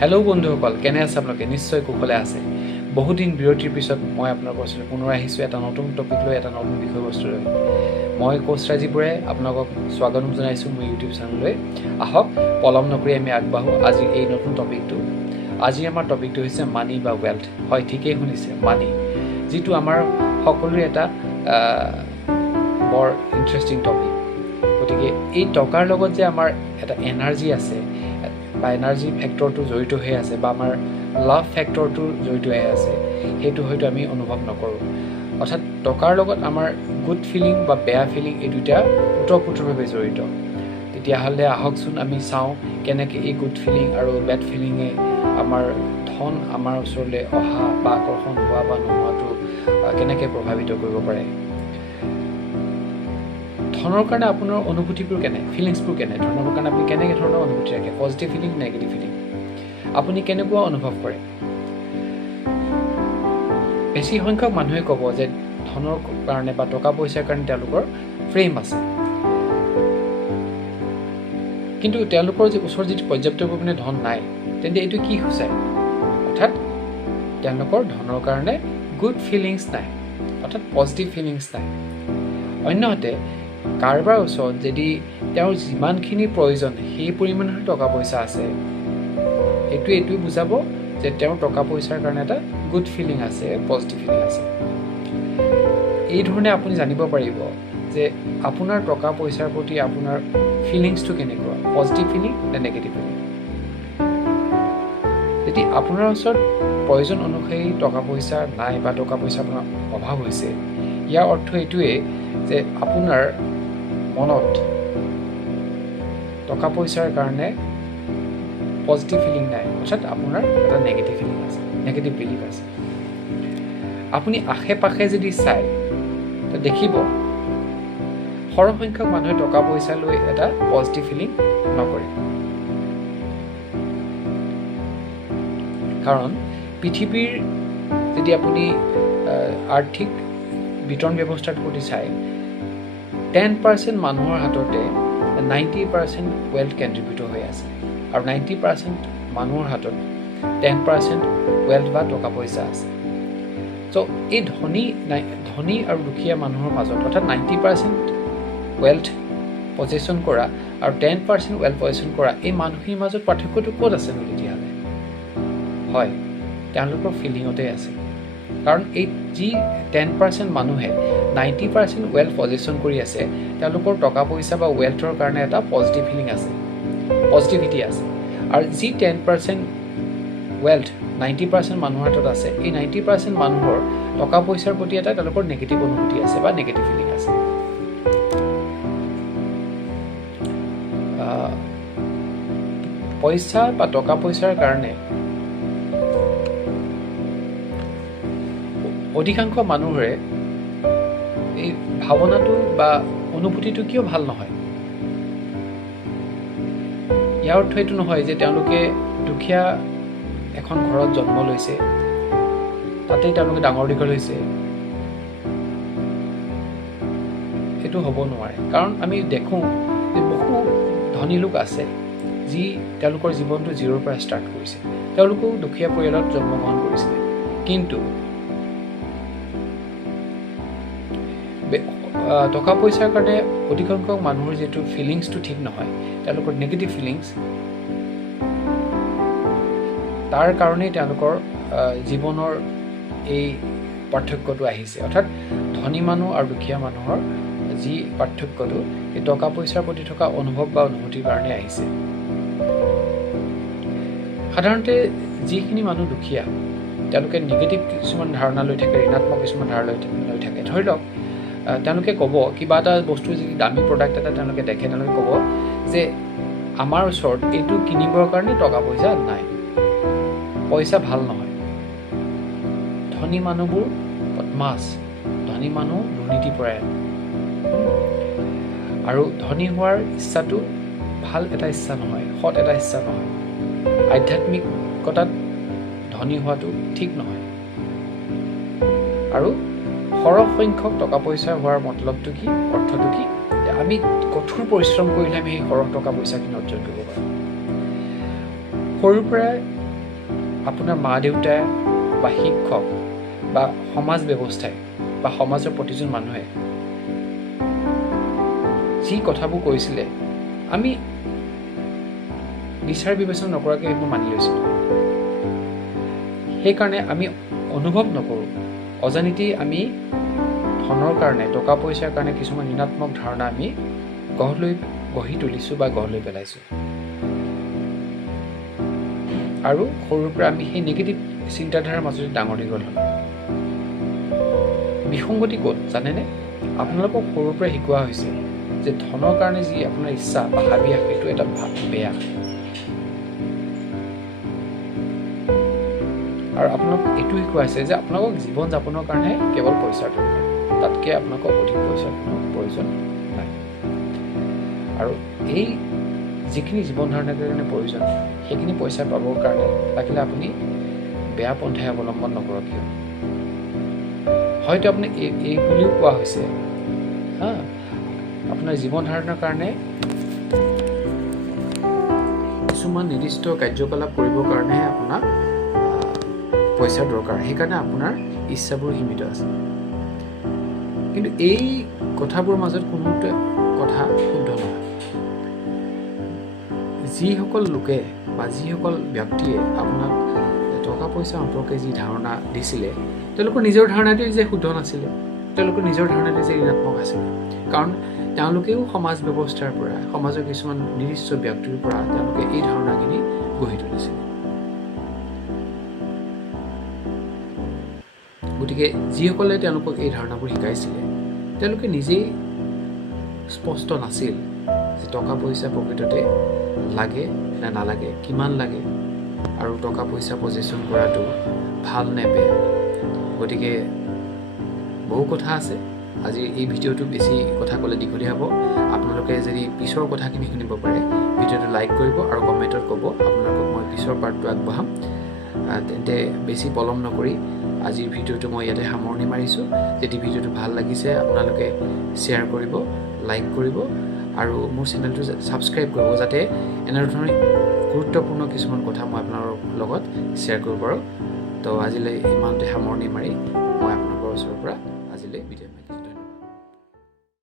Hello' বন্ধুসকল, কেনে আছে আপোনালোকে? নিশ্চয় কুশলে আছে। বহুদিন বিৰতিৰ পিছত মই আপোনালোকৰ ওচৰলৈ পুনৰ আহিছোঁ এটা নতুন টপিক লৈ, এটা নতুন বিষয়বস্তু লৈ। মই কোচ ৰাজীৱৰে আপোনালোকক স্বাগতম জনাইছোঁ মোৰ ইউটিউব চেনেললৈ। আহক পলম নকৰি আমি আগবাঢ়োঁ আজি এই নতুন টপিকটো। আজি আমাৰ টপিকটো হৈছে মানি বা ৱেল্থ। হয়, ঠিকেই শুনিছে, মানি, যিটো আমাৰ সকলোৰে এটা বৰ ইণ্টাৰেষ্টিং টপিক। গতিকে এই টকাৰ লগত যে আমাৰ এটা এনাৰ্জি আছে বা এনাৰ্জি ফেক্টৰটো জড়িত হৈ আছে বা আমাৰ লাভ ফেক্টৰটো জড়িত হৈ আছে, সেইটো হয়তো আমি অনুভৱ নকৰোঁ। অৰ্থাৎ টকাৰ লগত আমাৰ গুড ফিলিং বা বেয়া ফিলিং এই দুটা ওতঃপ্ৰোতভাৱে জড়িত। তেতিয়াহ'লে আহকচোন আমি চাওঁ কেনেকৈ এই গুড ফিলিং আৰু বেড ফিলিঙে আমাৰ ধন আমাৰ ওচৰলৈ অহা বা আকৰ্ষণ হোৱা বা নোহোৱাটো কেনেকৈ প্ৰভাৱিত কৰিব পাৰে। ধনৰ কাৰণে আপোনাৰ অনুভূতিবোৰ কেনে, ফিলিংছবোৰ কেনে, ধনৰ কাৰণে আপুনি কেনেকৈ ধৰণৰ অনুভূতি ৰাখে, পজিটিভ ফিলিং, নেগেটিভ ফিলিং, আপুনি কেনেকুৱা অনুভৱ কৰে? বেছি সংখ্যক মানুহে ক'ব যে ধনৰ কাৰণে বা টকা পইচাৰ কাৰণে তেওঁলোকৰ ফ্ৰেম আছে, কিন্তু তেওঁলোকৰ যে ওচৰত যিটো পৰ্যাপ্ত পৰিমাণে ধন নাই, তেন্তে এইটো কি সূচায়? অৰ্থাৎ তেওঁলোকৰ ধনৰ কাৰণে গুড ফিলিংছ নাই, অৰ্থাৎ পজিটিভ ফিলিংছ নাই। অন্যহাতে কাৰোবাৰ ওচৰত যদি তেওঁৰ যিমানখিনি প্ৰয়োজন সেই পৰিমাণৰ টকা পইচা আছে, এইটোৱে বুজাব যে তেওঁৰ টকা পইচাৰ কাৰণে এটা গুড ফিলিং আছে, পজিটিভ ফিলিং আছে। এই ধৰণে আপুনি জানিব পাৰিব যে আপোনাৰ টকা পইচাৰ প্ৰতি আপোনাৰ ফিলিংছটো কেনেকুৱা, পজিটিভ ফিলিং নে নেগেটিভ ফিলিং। যদি আপোনাৰ ওচৰত প্ৰয়োজন অনুসৰি টকা পইচা নাই বা টকা পইচা আপোনাৰ অভাৱ হৈছে, ইয়াৰ অৰ্থ এইটোৱেই যে আপোনাৰ মনত টকা পইচাৰ কাৰণে পজিটিভ ফিলিং নাই, অৰ্থাৎ আপোনাৰ এটা নেগেটিভ ফিলিং আছে, নেগেটিভ বিলিভ আছে। আপুনি আশে পাশে যদি চাই দেখিব সৰহসংখ্যক মানুহে টকা পইচা লৈ এটা পজিটিভ ফিলিং নকৰে। কাৰণ পৃথিৱীৰ যদি আপুনি আৰ্থিক বিতৰণ ব্যৱস্থাটোৰ প্ৰতি চায়, 10% মানুহৰ হাততে 90% ৱেল্থ কেন্দ্ৰীভূত হৈ আছে, আৰু 90% মানুহৰ হাতত 10% ৱেল্থ বা টকা পইচা আছে। চ' এই ধনী আৰু দুখীয়া মানুহৰ মাজত, অৰ্থাৎ 90% ৱেল্থ পজেশ্যন কৰা আৰু 10% ৱেল্থ পজেশ্যন কৰা এই মানুহখিনিৰ মাজত পাৰ্থক্যটো ক'ত আছে নো তেতিয়াহ'লে? হয়, তেওঁলোকৰ ফিলিঙতে আছে। কাৰণ এই যি 10% মানুহে 90% ৱেল্থ পজেশ্যন কৰি আছে, তেওঁলোকৰ টকা পইচা বা ৱেল্থৰ কাৰণে এটা পজিটিভ ফিলিং আছে, পজিটিভিটি আছে। আৰু যি 10% ৱেল্থ 90% মানুহৰ হাতত আছে, এই 90% মানুহৰ টকা পইচাৰ প্ৰতি এটা তেওঁলোকৰ নেগেটিভ অনুভূতি আছে বা নেগেটিভ ফিলিং আছে। পইচা বা টকা পইচাৰ কাৰণে অধিকাংশ মানুহৰে এই ভাৱনাটো বা অনুভূতিটো কিয় ভাল নহয়? ইয়াৰ অৰ্থ এইটো নহয় যে তেওঁলোকে দুখীয়া এখন ঘৰত জন্ম লৈছে, তাতেই তেওঁলোকে ডাঙৰ দীঘল হৈছে, সেইটো হ'ব নোৱাৰে। কাৰণ আমি দেখোঁ যে বহু ধনী লোক আছে যি তেওঁলোকৰ জীৱনটো জিৰ'ৰ পৰা ষ্টাৰ্ট কৰিছে, তেওঁলোকেও দুখীয়া পৰিয়ালত জন্মগ্ৰহণ কৰিছিলে, কিন্তু টকা পইচাৰ কাৰণে অধিকাংশ মানুহৰ যিটো ফিলিংছটো ঠিক নহয়, তেওঁলোকৰ নেগেটিভ ফিলিংছ, তাৰ কাৰণেই তেওঁলোকৰ জীৱনৰ এই পাৰ্থক্যটো আহিছে। অৰ্থাৎ ধনী মানুহ আৰু দুখীয়া মানুহৰ যি পাৰ্থক্যটো, এই টকা পইচাৰ প্ৰতি থকা অনুভৱ বা অনুভূতিৰ কাৰণে আহিছে। সাধাৰণতে যিখিনি মানুহ দুখীয়া, তেওঁলোকে নিগেটিভ কিছুমান ধাৰণা লৈ থাকে, ঋণাত্মক কিছুমান ধাৰণা লৈ থাকে। ধৰি লওক তেওঁলোকে ক'ব, কিবা এটা বস্তু যদি দামী প্ৰডাক্ট এটা তেওঁলোকে দেখে, তেওঁলোকে ক'ব যে আমাৰ ওচৰত এইটো কিনিবৰ কাৰণে টকা পইচা নাই, পইচা ভাল নহয়। ধনী মানুহবোৰ বদমাছ, ধনী মানুহ দুৰ্নীতিপৰায়ণ, আৰু ধনী হোৱাৰ ইচ্ছাটো ভাল এটা ইচ্ছা নহয়, সৎ এটা ইচ্ছা নহয়। আধ্যাত্মিকতাত ধনী হোৱাটো ঠিক নহয়। আৰু সৰহ সংখ্যক টকা পইচা হোৱাৰ মতলবটো কি, অৰ্থটো কি, যে আমি কঠোৰ পৰিশ্ৰম কৰিলে আমি সেই সৰহ টকা পইচাখিনি অৰ্জন কৰিব পাৰোঁ। সৰুৰ পৰাই আপোনাৰ মা দেউতাই বা শিক্ষক বা সমাজ ব্যৱস্থাই বা সমাজৰ প্ৰতিজন মানুহে যি কথাবোৰ কৈছিলে আমি বিচাৰ বিবেচনা নকৰাকৈ সেইবোৰ মানি লৈছিলোঁ। সেইকাৰণে আমি অনুভৱ নকৰোঁ, অজানিতেই আমি ধনৰ কাৰণে, টকা পইচাৰ কাৰণে কিছুমান ঋণাত্মক ধাৰণা আমি গঢ়ি তুলিছোঁ বা গঢ় লৈ পেলাইছোঁ। আৰু সৰুৰ পৰা আমি সেই নিগেটিভ চিন্তাধাৰাৰ মাজতে ডাঙৰ দীঘল হ'লোঁ। বিসংগতি ক'ত জানেনে? আপোনালোকক সৰুৰ পৰা শিকোৱা হৈছে যে ধনৰ কাৰণে যি আপোনাৰ ইচ্ছা বা হাবিয়াস, সেইটো এটা বেয়া। আৰু আপোনাক এইটো শিকোৱা হৈছে যে আপোনালোকক জীৱন যাপনৰ কাৰণে কেৱল পইচাৰ দৰকাৰ, তাতকৈ আপোনালোকক অধিক পইচাৰ কোনো প্ৰয়োজন নাই। আৰু এই যিখিনি জীৱন ধাৰণৰ কাৰণে প্ৰয়োজন, সেইখিনি পইচা পাবৰ কাৰণে লাগিলে আপুনি বেয়া পন্থাই অৱলম্বন নকৰক কিয়। হয়তো আপুনি এই বুলিও কোৱা হৈছে আপোনাৰ জীৱন ধাৰণৰ কাৰণে কিছুমান নিৰ্দিষ্ট কাৰ্যকলাপ কৰিবৰ কাৰণেহে আপোনাক পইচাৰ দৰকাৰ, সেইকাৰণে আপোনাৰ ইচ্ছাবোৰ সীমিত আছে। কিন্তু এই কথাবোৰৰ মাজত কোনো কথা শুদ্ধ নহয়। যিসকল লোকে বা যিসকল ব্যক্তিয়ে আপোনাক টকা পইচা সম্পৰ্কে যি ধাৰণা দিছিলে, তেওঁলোকৰ নিজৰ ধাৰণাটোৱে যে শুদ্ধ নাছিলে, তেওঁলোকৰ নিজৰ ধাৰণাটোৱে যে ঋণাত্মক আছিলে। কাৰণ তেওঁলোকেও সমাজ ব্যৱস্থাৰ পৰা, সমাজৰ কিছুমান নিৰ্দিষ্ট ব্যক্তিৰ পৰা তেওঁলোকে এই ধাৰণাখিনি গঢ়ি তুলিছিলে। গতিকে যিসকলে তেওঁলোকক এই ধাৰণাবোৰ শিকাইছিলে, তেওঁলোকে নিজেই স্পষ্ট নাছিল যে টকা পইচা প্ৰকৃততে লাগে নে নালাগে, কিমান লাগে, আৰু টকা পইচা পজেশ্যন কৰাটো ভাল নে বেয়া। গতিকে বহু কথা আছে। আজি এই ভিডিঅ'টো বেছি কথা ক'লে দীঘলীয়া হ'ব। আপোনালোকে যদি পিছৰ কথাখিনি শুনিব পাৰে, ভিডিঅ'টো লাইক কৰিব আৰু কমেণ্টত ক'ব, আপোনালোকক মই পিছৰ পাৰ্টটো আগবঢ়াম। তেন্তে বেছি পলম নকৰি আজিৰ ভিডিঅ'টো মই ইয়াতে সামৰণি মাৰিছোঁ। যদি ভিডিঅ'টো ভাল লাগিছে আপোনালোকে শ্বেয়াৰ কৰিব, লাইক কৰিব আৰু মোৰ চেনেলটো ছাবস্ক্ৰাইব কৰিব, যাতে এনেধৰণৰ গুৰুত্বপূৰ্ণ কিছুমান কথা মই আপোনালোকৰ লগত শ্বেয়াৰ কৰিব পাৰোঁ। তো আজিলৈ ইমানতে সামৰণি মাৰি মই আপোনালোকৰ ওচৰৰ পৰা